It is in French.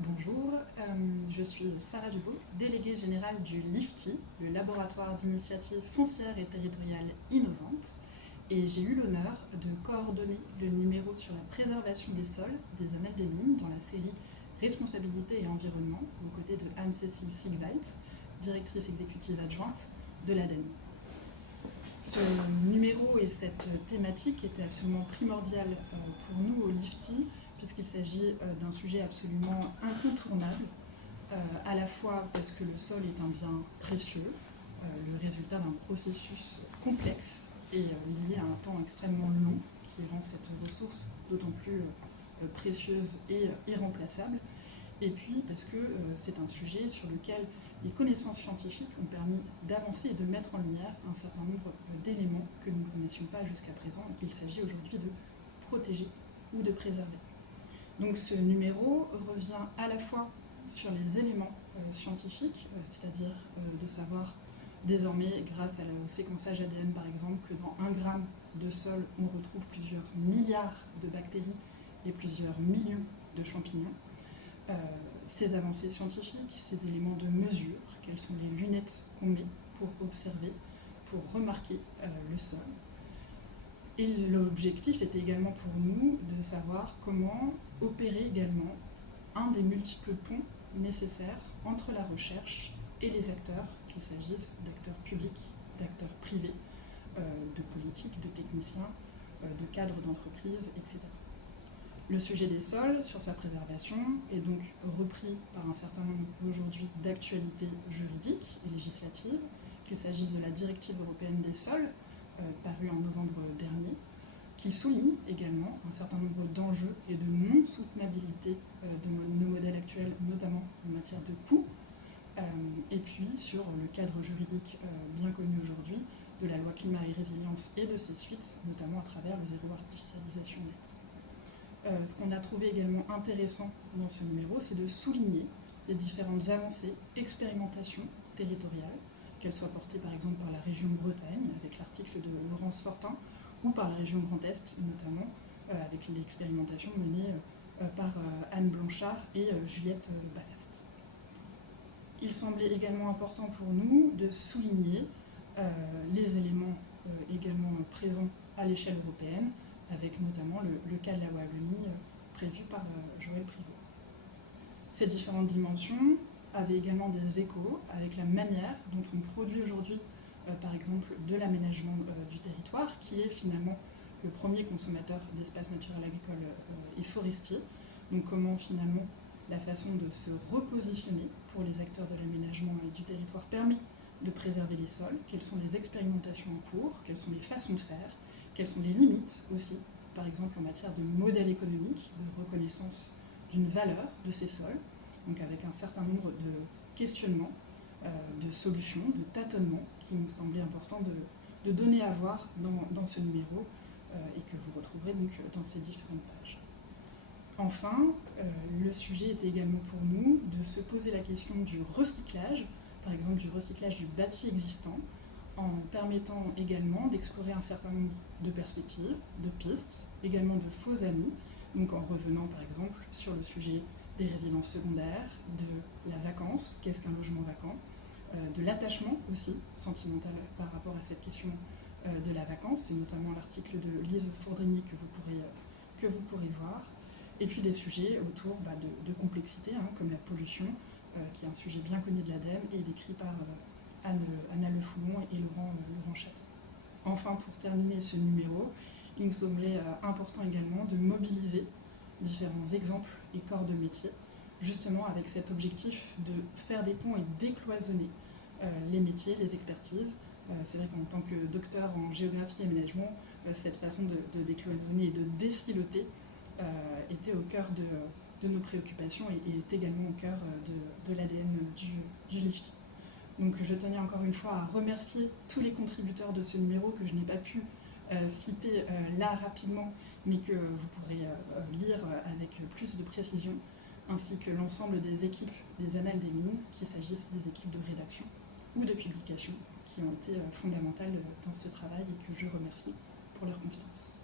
Bonjour, je suis Sarah Dubout, déléguée générale du LIFTI, le laboratoire d'initiatives foncières et territoriales innovantes, et j'ai eu l'honneur de coordonner le numéro sur la préservation des sols des Annales des Mines dans la série Responsabilité et environnement, aux côtés de Anne-Cécile Sigwald, directrice exécutive adjointe de l'ADEME. Ce numéro et cette thématique étaient absolument primordiales pour nous au LIFTI, puisqu'il s'agit d'un sujet absolument incontournable, à la fois parce que le sol est un bien précieux, le résultat d'un processus complexe et lié à un temps extrêmement long qui rend cette ressource d'autant plus précieuse et irremplaçable, et puis parce que c'est un sujet sur lequel les connaissances scientifiques ont permis d'avancer et de mettre en lumière un certain nombre d'éléments que nous ne connaissions pas jusqu'à présent et qu'il s'agit aujourd'hui de protéger ou de préserver. Donc ce numéro revient à la fois sur les éléments scientifiques, c'est-à-dire de savoir désormais, grâce au séquençage ADN par exemple, que dans 1 gramme de sol, on retrouve plusieurs milliards de bactéries et plusieurs millions de champignons. Ces avancées scientifiques, ces éléments de mesure, quelles sont les lunettes qu'on met pour observer, pour remarquer le sol. Et l'objectif était également pour nous de savoir comment opérer également un des multiples ponts nécessaires entre la recherche et les acteurs, qu'il s'agisse d'acteurs publics, d'acteurs privés, de politiques, de techniciens, de cadres d'entreprise, etc. Le sujet des sols, sur sa préservation, est donc repris par un certain nombre aujourd'hui d'actualités juridiques et législatives, qu'il s'agisse de la directive européenne des sols, parue en novembre dernier, qui souligne également un certain nombre d'enjeux et de non-soutenabilité de nos modèles actuels, notamment en matière de coûts, et puis sur le cadre juridique bien connu aujourd'hui de la loi climat et résilience et de ses suites, notamment à travers le zéro artificialisation nette. Ce qu'on a trouvé également intéressant dans ce numéro, c'est de souligner les différentes avancées, expérimentations territoriales, qu'elles soient portées par exemple par la région Bretagne, avec l'article de Laurence Fortin, ou par la région Grand Est, notamment avec l'expérimentation menée par Anne Blanchard et Juliette Ballast. Il semblait également important pour nous de souligner les éléments également présents à l'échelle européenne, avec notamment le cas de la Wallonie prévu par Joël Privot. Ces différentes dimensions avaient également des échos avec la manière dont on produit aujourd'hui, par exemple, de l'aménagement du territoire, qui est finalement le premier consommateur d'espaces naturels agricoles et forestiers. Donc comment finalement la façon de se repositionner pour les acteurs de l'aménagement et du territoire permet de préserver les sols, quelles sont les expérimentations en cours, quelles sont les façons de faire, quelles sont les limites aussi, par exemple en matière de modèle économique, de reconnaissance d'une valeur de ces sols, donc avec un certain nombre de questionnements, de solutions, de tâtonnements qui nous semblait important de donner à voir dans ce numéro et que vous retrouverez donc dans ces différentes pages. Enfin, le sujet était également pour nous de se poser la question du recyclage, par exemple du recyclage du bâti existant, en permettant également d'explorer un certain nombre de perspectives, de pistes, également de faux amis, donc en revenant par exemple sur le sujet des résidences secondaires, de la vacance, qu'est-ce qu'un logement vacant, de l'attachement aussi sentimental par rapport à cette question de la vacance, c'est notamment l'article de Lise Fourdrinier que vous pourrez voir, et puis des sujets autour de complexité, comme la pollution, qui est un sujet bien connu de l'ADEME et décrit par Anna Le Foulon et Laurent Château. Enfin, pour terminer ce numéro, il nous semblait important également de mobiliser différents exemples et corps de métier, justement avec cet objectif de faire des ponts et décloisonner les métiers, les expertises. C'est vrai qu'en tant que docteur en géographie et aménagement, cette façon de décloisonner et de désiloter était au cœur de nos préoccupations et est également au cœur de l'ADN du LIFTI. Donc je tenais encore une fois à remercier tous les contributeurs de ce numéro que je n'ai pas pu citer là rapidement, mais que vous pourrez lire avec plus de précision, ainsi que l'ensemble des équipes des Annales des Mines, qu'il s'agisse des équipes de rédaction ou de publication, qui ont été fondamentales dans ce travail et que je remercie pour leur confiance.